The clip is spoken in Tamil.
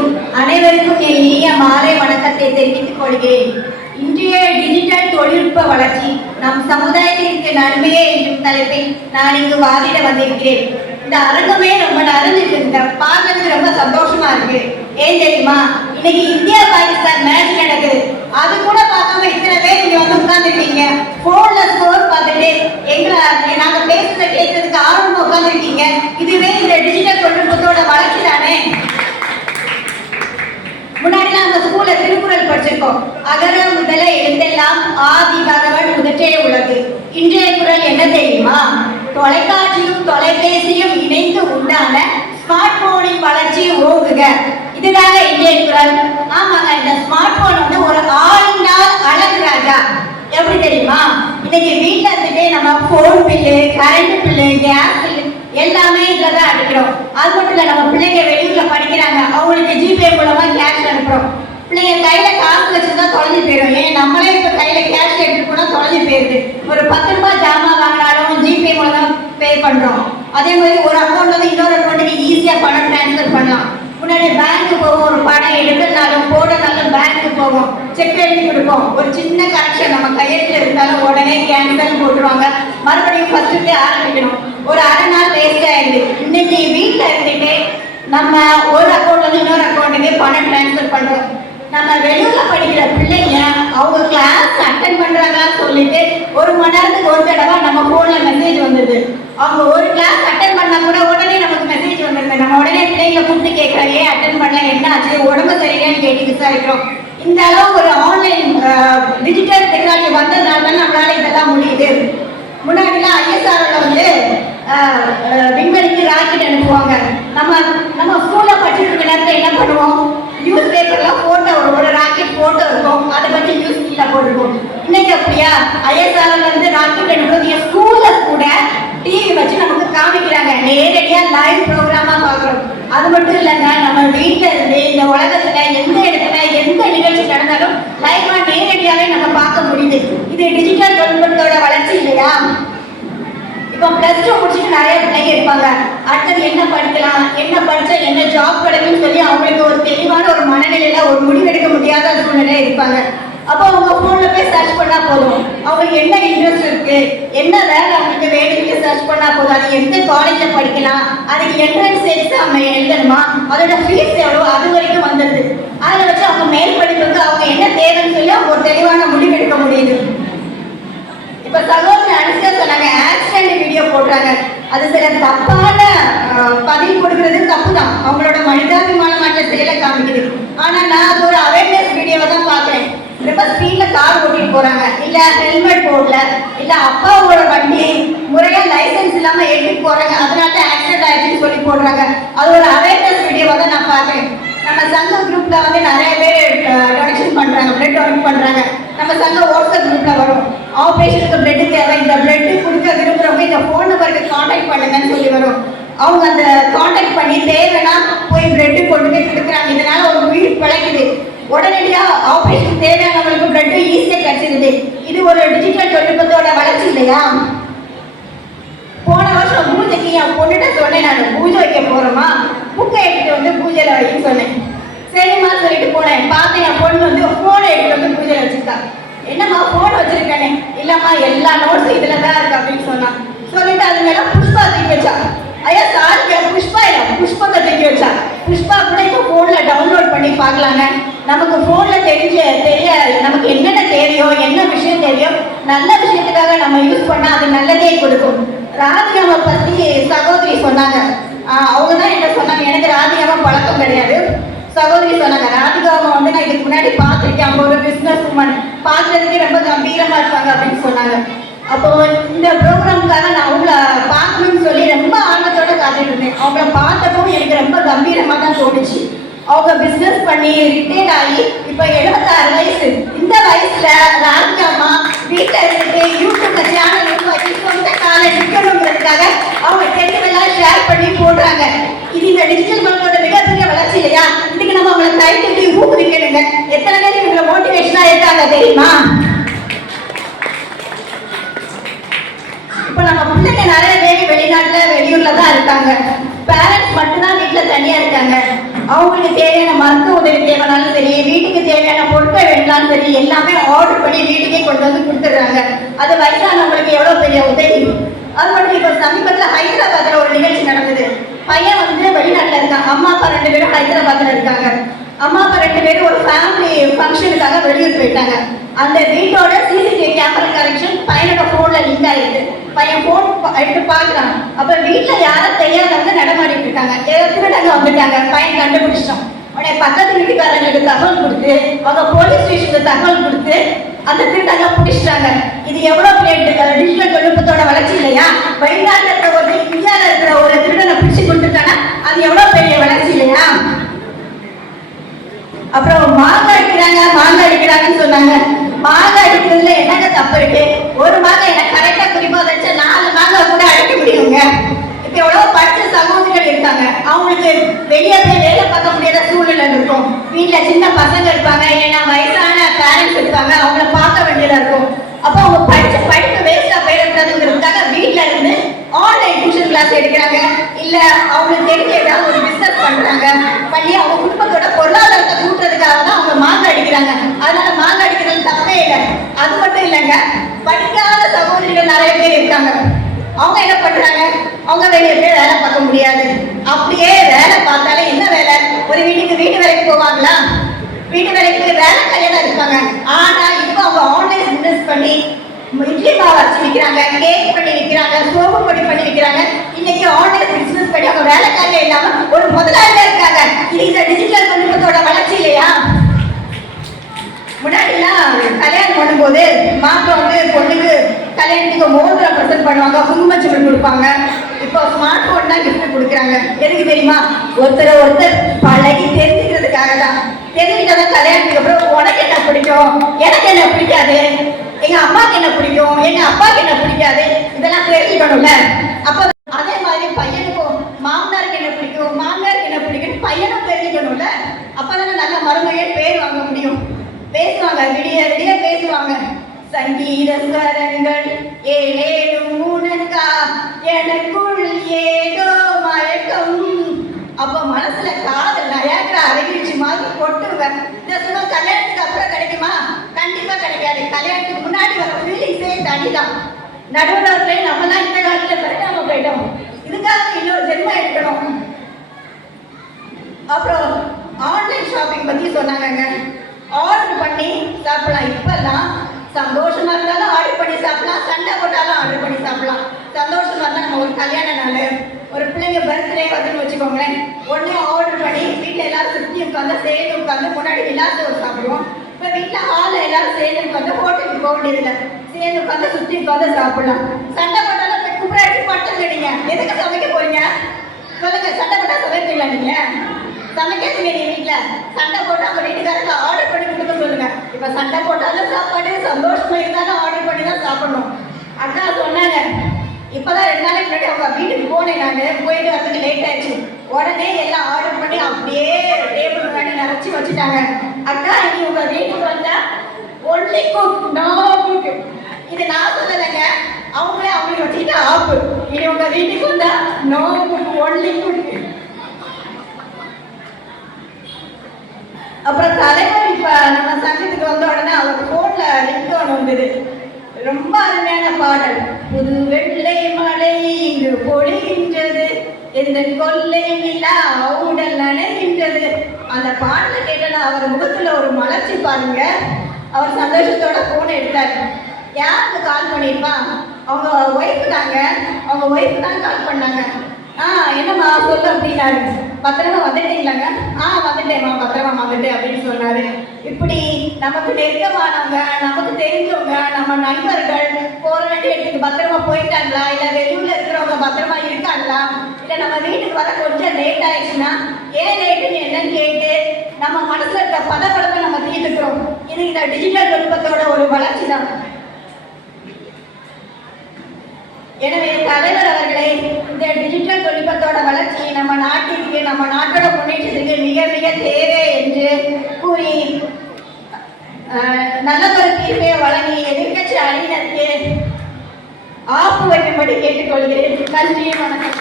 இருக்கும் அனைவருக்கும் என் இனிய மாலை வணக்கத்தை தெரிவித்துக் கொள்கிறேன். இன்றைய டிஜிட்டல் தொழில்நுட்ப வளர்ச்சி நம் சமுதாயத்திற்கு நன்மையே என்றும் தலைப்பில் நான் இங்கு வாதிட வந்திருக்கிறேன். இந்த அரங்கமே ரொம்ப நடந்துட்டு இருந்த பார்க்கறதுக்கு ரொம்ப சந்தோஷமா இருக்கு. ஏன் தெரியுமா? இன்னைக்கு இந்தியா பாகிஸ்தான் மேட்ச் நடக்குது. அது கூட பார்க்காம இத்தனை பேர் இங்க வந்து உட்கார்ந்துருக்கீங்க. போன்ல ஸ்கோர் பார்த்துட்டு எங்களை நாங்க பேசுறத கேட்கறதுக்கு ஆர்வம் உட்கார்ந்துருக்கீங்க. இதுவே இந்த டிஜிட்டல் தொழில்நுட்பத்தோட வளர்ச்சி தானே? முன்னாடிலாம் நாங்க ஸ்கூல்ல திருக்குறள் படிச்சிருக்கோம். அகர முதல எழுத்தெல்லாம் ஆதி பகவன் முதற்றே உலகு இன்றைய குரல் என்ன தெரியுமா? தொலைக்காட்சியும் தொலைபேசியும் இணைந்து உண்டான ஸ்மார்ட் போனின் வளர்ச்சி ஓங்குக. இதுதாங்க இன்றைய குரல். ஆமாங்க இந்த ஸ்மார்ட் போன் வந்து ஒரு ஆளுநாள் அழகு ராஜா எப்படி தெரியுமா? இன்னைக்கு வீட்டில் இருந்துட்டே நம்ம phone bill current bill gas எல்லாமே இதுல தான் அடிக்கிறோம். அது மட்டும் இல்லை நம்ம பிள்ளைங்க வெளியூர்ல படிக்கிறாங்க அவங்களுக்கு ஜிபே மூலமா கேஷ் அனுப்புறோம். பிள்ளைங்க கையில காசு வச்சிருந்தா தொலைஞ்சு போயிடும் ஏன் நம்மளே இப்ப கையில கேஷ் எடுத்து போனா தொலைஞ்சு போயிருது. ஒரு பத்து ரூபாய் ஜாமான் வாங்கினாலும் ஜிபே மூலம் பே பண்றோம். அதே மாதிரி ஒரு அக்கௌண்ட்ல இருந்து இன்னொரு அக்கௌண்ட்டுக்கு ஈஸியா பணம் டிரான்ஸ்ஃபர் பண்ணலாம். முன்னாடி பேங்க்கு போவோம் ஒரு பணம் எடுக்கனாலும் போடனாலும் பேங்க்கு போவோம். செக் எழுதி கொடுப்போம். ஒரு சின்ன கரெக்ஷன் நம்ம கையெழுத்து இருந்தாலும் உடனே கேன்சல் போட்டுருவாங்க. மறுபடியும் ஃபர்ஸ்ட் ஆரம்பிக்கணும். ஒரு அரை நாள் வேஸ்ட் ஆயிடுது. இன்னைக்கு வீட்டில் இருந்துட்டு நம்ம ஒரு அக்கௌண்ட்லேருந்து இன்னொரு அக்கௌண்ட்டுக்கு பணம் டிரான்ஸ்ஃபர் பண்ணுறோம் நம்ம வெளியூர்ல படிக்கிற பிள்ளைங்க அவங்க கிளாஸ் அட்டன் பண்றாங்கன்னு சொல்லிட்டு ஒரு மணி நேரத்துக்கு ஒரு தடவை நம்ம போன்ல மெசேஜ் வந்தது அவங்க ஒரு கிளாஸ் அட்டன் பண்ணா கூட உடனே நமக்கு மெசேஜ் நம்ம உடனே பிள்ளைங்களை கூப்பிட்டு கேட்கறோம் ஏன் அட்டன் பண்ணல. என்ன ஆச்சு? உடம்பு சரியில்லைன்னு கேட்டு விசாரிக்கிறோம் இந்த அளவு ஒரு ஆன்லைன் டிஜிட்டல் டெக்னாலஜி வந்ததுனால தான் நம்மளால இதெல்லாம் முடியுது. முன்னாடிலாம் ஐஎஸ்ஆர்ல வந்து விண்வெளிக்கு ராக்கெட் அனுப்புவாங்க. நம்ம நம்ம ஸ்கூல்ல படிச்சுட்டு இருக்க என்ன பண்ணுவோம்? நியூஸ் பேப்பர்லாம் போட்டோ ஒரு ஒரு ராக்கெட் போட்டோ இருக்கும். அதை பற்றி நியூஸ் கீழே போட்டுருக்கோம் இன்னைக்கு அப்படியா? ஐஎஸ்ஆர்ல இருந்து ராக்கெட் அனுப்புறது என் ஸ்கூல்ல கூட டிவி வச்சு நமக்கு காமிக்கிறாங்க நேரடியா லைவ் ப்ரோக்ராமா பாக்குறோம் அது மட்டும் இல்லைங்க நம்ம வீட்டில் இருந்து இந்த உலகத்துல எந்த இடத்துல எந்த நிகழ்ச்சி நடந்தாலும் லைவா நேரடியாகவே நம்ம பார்க்க முடியுது. இது டிஜிட்டல் தொழில்நுட்பத்தோட வளர்ச்சி இல்லையா? இப்போ பிளஸ் டூ முடிச்சுட்டு நிறைய பிள்ளைங்க இருப்பாங்க. அடுத்தது என்ன படிக்கலாம் என்ன படிச்சா என்ன ஜாப் கிடைக்கும்னு சொல்லி அவங்களுக்கு ஒரு தெளிவான ஒரு மனநிலையில ஒரு முடிவெடுக்க முடியாத சூழ்நிலையில இருப்பாங்க. அப்போ அவங்க ஃபோன்ல போய் சர்ச் பண்ணா போதும். அவங்களுக்கு என்ன இன்ட்ரெஸ்ட் இருக்கு? என்ன வேலை அவங்களுக்கு வேலைக்கு சர்ச் பண்ணா போதும். அது எந்த காலேஜ்ல படிக்கலாம்? அதுக்கு என்ட்ரன்ஸ் எக்ஸாம் எழுதணுமா? அதோட ஃபீஸ் எவ்வளோ அது வரைக்கும் வந்துடுது அதில் வச்சு அவங்க மேல் படிப்புக்கு அவங்க என்ன தேவைன்னு சொல்லி அவங்க ஒரு தெளிவான முடிவு எடுக்க முடியுது. இப்ப சகோதரர் அனுசியா சொன்னாங்க ஆக்சிடென்ட் வீடியோ போடுறாங்க. அது சில தப்பான அஹ், பதில் கொடுக்கறது தப்பு தான் அவங்களோட மனிதாபிமானமற்ற செயலை காமிக்குது. ஆனா நான் அது ஒரு அவேர்னஸ் வீடியோவை தான் பார்க்குறேன். ரொம்ப ஸ்பீட்ல கார் ஓட்டிட்டு போறாங்க. இல்ல ஹெல்மெட் போடல. இல்ல அப்பாவோட வண்டி முறையா லைசென்ஸ் இல்லாம எடுத்துட்டு போறாங்க. அதனால தான் ஆக்சிடென்ட் ஆயிடுச்சுன்னு சொல்லி போடுறாங்க. அது ஒரு அவேர்னஸ் வீடியோவை தான் நான் பார்த்தேன் நம்ம சங்க குரூப்ல வந்து நிறைய பேர் டொனேஷன் பண்றாங்க பிளட் டொனேட் பண்றாங்க. நம்ம சங்க வாட்ஸ்அப் குரூப்ல வரும். ஆபரேஷனுக்கு பிளட் தேவை. இந்த பிளட் கொடுக்க விரும்புறவங்க இந்த ஃபோன் நம்பருக்கு காண்டாக்ட் பண்ணுங்கன்னு சொல்லி வரும். அவங்க அந்த கான்டாக்ட் பண்ணி தேவைன்னா போய் பிளட் கொண்டு போய் கொடுக்குறாங்க. இதனால ஒரு உயிர் பிழைக்குது. உடனடியாக ஆபரேஷன் தேவையானவங்களுக்கு பிளட் ஈஸியாக கிடைச்சிருது. இது ஒரு டிஜிட்டல் தொழில்நுட்பத்தோட வளர்ச்சி இல்லையா? போன வருஷம் பூஜைக்கு என் பொண்ணுகிட்ட சொன்னேன் நான். பூஜை வைக்க போறோமா? புக்கை எடுத்துட்டு வந்து பூஜையில் வைக்க சொன்னேன். சரிம்மா சொல்லிட்டு போனேன். பார்த்தேன் என் பொண்ணு வந்து ஃபோனை எடுத்துட்டு வந்து பூஜையில் வச்சிருக்கா. என்னம்மா ஃபோன் வச்சிருக்கானே? இல்லம்மா எல்லா நோட்ஸும் இதில் தான் இருக்கு அப்படின்னு சொன்னான் சொல்லிட்டு அது மேலே புஷ்பா தூக்கி வச்சா. ஐயா சாரி புஷ்பா இல்லை புஷ்பத்தை தூக்கி வச்சா. புஷ்பா கூட இப்போ ஃபோனில் டவுன்லோட் பண்ணி பார்க்கலாங்க. நமக்கு ஃபோனில் தெரிஞ்ச தெரிய நமக்கு என்னென்ன தேவையோ என்ன விஷயம் தேவையோ நல்ல விஷயத்துக்காக நம்ம யூஸ் பண்ணால் அது நல்லதே கொடுக்கும். ராதிகாவை பற்றி சகோதரி சொன்னாங்க. அவங்க தான் என்ன சொன்னாங்க? எனக்கு ராதிகாவை பழக்கம் கிடையாது. சகோதரி சொன்னாங்க ராதிகாவை வந்து நான் இதுக்கு முன்னாடி பார்த்துருக்கேன். அவங்க ஒரு பிஸ்னஸ் உமன் பார்க்குறதுக்கே ரொம்ப கம்பீரமாக இருப்பாங்க அப்படின்னு சொன்னாங்க. அப்போ இந்த ப்ரோக்ராமுக்காக நான் அவங்கள இருந்தேன் அவங்கள பார்த்தப்போ எனக்கு ரொம்ப கம்பீரமா தான் தோணுச்சு. அவங்க பிசினஸ் பண்ணி ரிட்டையர்ட் ஆகி இப்போ எழுபத்தாறு வயசு. இந்த வயசுல ராதிகாமா வீட்டில் இருந்துட்டு யூடியூப்ல சேனல் உருவாக்கி சொந்த காலை நிற்கணுங்கிறதுக்காக அவங்க தெரிஞ்சதெல்லாம் ஷேர் பண்ணி போடுறாங்க. இது இந்த டிஜிட்டல் மக்களோட மிகப்பெரிய வளர்ச்சி இல்லையா? இதுக்கு நம்ம அவங்களை கை ஊக்குவிக்கணுங்க. எத்தனை பேர் இவங்களை மோட்டிவேஷனா இருக்காங்க தெரியுமா? இப்போ நம்ம பிள்ளைங்க நிறைய தான் இருக்காங்க. பேரண்ட்ஸ் மட்டும்தான் வீட்டுல தனியா இருக்காங்க. அவங்களுக்கு தேவையான மருத்துவ உதவி தேவைனாலும் சரி வீட்டுக்கு தேவையான பொருட்கள் வேணாலும் சரி எல்லாமே ஆர்டர் பண்ணி வீட்டுக்கே கொண்டு வந்து கொடுத்துட்றாங்க. அது வயசானவங்களுக்கு எவ்வளவு பெரிய உதவி? அது மட்டும் இப்போ சமீபத்தில் ஹைதராபாத்ல ஒரு நிகழ்ச்சி நடந்தது. பையன் வந்து வெளிநாட்டுல இருக்காங்க அம்மா அப்பா ரெண்டு பேரும் ஹைதராபாத்ல இருக்காங்க. அம்மா அப்பா ரெண்டு பேரும் ஒரு ஃபேமிலி ஃபங்க்ஷனுக்காக வெளியூர் போயிட்டாங்க. அந்த வீட்டோட சிசிடிவி கேமரா கனெக்ஷன் பையனோட போன்ல லிங்க் ஆயிருக்கு பையன் போன் எடுத்து பார்க்கறான் அப்ப வீட்டுல யாரும் தெரியாதவங்க நடமாடிட்டு இருக்காங்க. திருடங்க வந்துட்டாங்க. பையன் கண்டுபிடிச்சிட்டோம் உடனே பக்கத்து வீட்டுக்காரங்களுக்கு தகவல் கொடுத்து அவங்க போலீஸ் ஸ்டேஷனுக்கு தகவல் கொடுத்து அந்த திருடங்க பிடிச்சிட்டாங்க இது எவ்வளவு பெரிய டிஜிட்டல் தொழில்நுட்பத்தோட வளர்ச்சி இல்லையா வெளிநாட்டுல இருக்கிற ஒரு இந்தியால இருக்கிற ஒரு திருடனை பிடிச்சு கொடுத்துட்டாங்கன்னா அது எவ்வளவு பெரிய வளர்ச்சி இல்லையா அப்புறம் மாங்காய் அடிக்கிறாங்க மாங்காய் அடிக்கிறாங்கன்னு சொன்னாங்க மாங்காய் அடிக்கிறதுல என்னங்க தப்பு இருக்கு ஒரு மாங்காய் எனக்கு கரெக்டா குறிப்பா வச்சா நாலு மாங்காய் கூட அடிக்க முடியுங்க இப்ப எவ்வளவு படிச்ச சகோதரிகள் இருக்காங்க அவங்களுக்கு வெளியே போய் வேலை பார்க்க முடியாத சூழ்நிலை இருக்கும். வீட்டில் சின்ன பசங்க இருப்பாங்க இல்லைன்னா வயசான பேரண்ட்ஸ் இருப்பாங்க அவங்கள பார்க்க வேண்டியதாக இருக்கும். அப்போ அவங்க படிச்ச படிப்பு வேஸ்ட்டாக போயிடக்கூடாதுங்கிறதுக்காக வீட்டில் இருந்து ஆன்லைன் டியூஷன் கிளாஸ் எடுக்கிறாங்க. இல்லை அவங்களுக்கு தெரிஞ்ச ஏதாவது ஒரு பிசினஸ் பண்றாங்க பண்ணி அவங்க குடும்பத்தோட பொருளாதாரத்தை கூட்டுறதுக்காக தான் அவங்க மாங்காய் அடிக்கிறாங்க அதனால மாங்காய் அடிக்கிறது தப்பே இல்லை அது மட்டும் இல்லைங்க படிக்காத சகோதரிகள் நிறைய பேர் இருக்காங்க அவங்க என்ன பண்றாங்க அவங்க வெளியே போய் வேலை பார்க்க முடியாது அப்படியே வேலை பார்த்தாலே என்ன வேலை ஒரு வீட்டுக்கு வீட்டு வேலைக்கு போவாங்களா ரெண்டு வேலைக்கு வேலை இருப்பாங்க ஆனா இப்போ அவங்க ஆன்லைன் பிசினஸ் பண்ணி இட்லி மாவு வச்சு விற்கிறாங்க கேக் பண்ணி விற்கிறாங்க சோப்பு பொடி பண்ணி விற்கிறாங்க இன்னைக்கு ஆன்லைன் பிசினஸ் பண்ணி அவங்க வேலைக்காக இல்லாம ஒரு முதலாளியா இருக்காங்க. இது இந்த டிஜிட்டல் தொழில்நுட்பத்தோட வளர்ச்சி இல்லையா? முன்னாடிலாம் கல்யாணம் பண்ணும்போது மாப்பிள வந்து பொண்ணுக்கு கல்யாணத்துக்கு மோதிரம் ப்ரெசென்ட் பண்ணுவாங்க குங்குமச்சிமல் கொடுப்பாங்க. இப்போ ஸ்மார்ட் போன் தான் கிஃப்ட் கொடுக்குறாங்க. எதுக்கு தெரியுமா? ஒருத்தரை ஒருத்தர் பழகி தெரிஞ்சுக்கிறதுக்காக தான் தெரிஞ்சுக்கிட்டதான் கல்யாணத்துக்கு அப்புறம் உனக்கு என்ன பிடிக்கும்? எனக்கு என்ன பிடிக்காது? எங்க அம்மாக்கு என்ன பிடிக்கும்? எங்க அப்பாவுக்கு என்ன பிடிக்காது? இதெல்லாம் தெரிஞ்சுக்கணும்ல. அப்ப அதே மாதிரி பையனுக்கும் மாமனாருக்கு என்ன பிடிக்கும்? மாமனாருக்கு என்ன பிடிக்கும் பையனும் தெரிஞ்சுக்கணும்ல. அப்பதானே நல்ல மருமையே பேர் வாங்க முடியும். பேசுவாங்க விடிய விடிய பேசுவாங்க. சங்கீத ஸ்வரங்கள் ஏழேடும் உனக்கா எனக்குள் ஏதோ மயக்கம். அப்ப மனசுல காதல் நயக்கிற அரைகிழ்ச்சி மாதிரி கொட்டுவேன். இந்த கல்யாணத்துக்கு அப்புறம் கிடைக்குமா? கண்டிப்பா கிடைக்காது. கல்யாணத்துக்கு முன்னாடி வர ஃபீலிங்ஸே தனிதான். நடுவர்களே நம்மலாம் இந்த காலத்துல பரிணாம போயிட்டோம். இதுக்காக இன்னொரு ஜென்மம் எடுக்கணும். அப்புறம் ஆன்லைன் ஷாப்பிங் பத்தி சொன்னாங்க ஆர்டர் பண்ணி சாப்பிடலாம். இப்பெல்லாம் சந்தோஷமா இருந்தாலும் ஆர்டர் பண்ணி சாப்பிடலாம் சண்டை போட்டாலும் ஆர்டர் பண்ணி சாப்பிடலாம். சந்தோஷமா இருந்தா நம்ம ஒரு கல்யாண நாள் ஒரு பிள்ளைங்க பர்த்டே வருதுன்னு வச்சுக்கோங்களேன். உடனே ஆர்டர் பண்ணி வீட்டில் எல்லாரும் சுற்றி உட்காந்து சேர்ந்து உட்காந்து முன்னாடி விலாசம் சாப்பிடுவோம். இப்போ வீட்டில் ஆள் எல்லாரும் சேர்ந்து உட்காந்து ஹோட்டலுக்கு போக வேண்டியதில்லை. சேர்ந்து உட்காந்து சுற்றி உட்காந்து சாப்பிடலாம். சண்டை போட்டாலும் போய் குப்பராட்டி பட்டம் கிடைங்க எதுக்கு சமைக்க போறீங்க? சொல்லுங்க சண்டை போட்டா சமைப்பீங்களா நீங்க? சமைக்காதீங்க நீ வீட்டில் சண்டை போட்டா உங்க வீட்டுக்காரங்க ஆர்டர் பண்ணி கொடுக்க சொல்லுங்க. இப்ப சண்டை போட்டாலும் சாப்பாடு சந்தோஷமா இருந்தாலும் ஆர்டர் பண்ணி தான் சாப்பிடணும். அதான் சொன்னாங்க. இப்பதான் ரெண்டு நாளைக்கு முன்னாடி அவங்க வீட்டுக்கு போனேன் நான். போயிட்டு வரதுக்கு லேட் ஆயிடுச்சு. உடனே எல்லாம் ஆர்டர் பண்ணி அப்படியே டேபிள் முன்னாடி நிறச்சி வச்சுட்டாங்க. அக்கா நீ உங்க வீட்டுக்கு வந்தா ஒன்லி குக் நோ குக் இது நான் சொல்லலைங்க. அவங்களே அவங்களுக்கு வச்சுக்கிட்டு ஆப்பு. இனி உங்க வீட்டுக்கு வந்தா நோ குக் ஒன்லி குக் அப்புறம் தலைவர் இப்ப நம்ம சங்கத்துக்கு வந்த உடனே அவர் போன்ல ரிங்டோன் ஒன்று வந்தது. ரொம்ப அருமையான பாடல். புது வெள்ளை மலை இங்கு பொழிகின்றது. இந்த கொள்ளை நிலா உடல் நனைகின்றது. அந்த பாடலை கேட்டனா அவர் முகத்துல ஒரு மலர்ச்சி பாருங்க. அவர் சந்தோஷத்தோட போன் எடுத்தார். யாருக்கு கால் பண்ணியிருப்பான் அவங்க ஒய்ஃபு தாங்க. அவங்க ஒய்ஃபு தான் கால் பண்ணாங்க. ஆ என்னம்மா சொல்லு அப்படின்னாரு. பத்திரமா வந்துட்டீங்களாங்க? ஆ வந்துட்டேம்மா பத்திரமா வந்துட்டேன் அப்படின்னு சொன்னாரு. இப்படி நமக்கு நெருக்கமானவங்க நமக்கு தெரிஞ்சவங்க நம்ம நண்பர்கள் போற வேண்டிய இடத்துக்கு பத்திரமா போயிட்டாங்களா? இல்ல வெளியூர்ல இருக்கிறவங்க பத்திரமா இருக்காங்களா? இல்ல நம்ம வீட்டுக்கு வர கொஞ்சம் லேட் ஆயிடுச்சுன்னா ஏன் லேட்டுன்னு என்னன்னு கேட்டு நம்ம மனசுல இருக்க பதப்படத்தை நம்ம தீர்த்துக்கிறோம் இது இந்த டிஜிட்டல் தொழில்நுட்பத்தோட ஒரு வளர்ச்சி தான் எனவே தலைவர் அவர்களே டிஜிட்டல் தொழில்நுட்பத்தோட வளர்ச்சி நம்ம நாட்டிற்கு நம்ம நாட்டோட முன்னேற்றத்திற்கு மிக மிக தேவை என்று கூறி அஹ், நல்லதொரு தீர்வை வழங்கி எதிர்கட்சி அணியினருக்கு ஆப்பு வைக்கும்படி கேட்டுக்கொள்கிறேன். நன்றி வணக்கம்.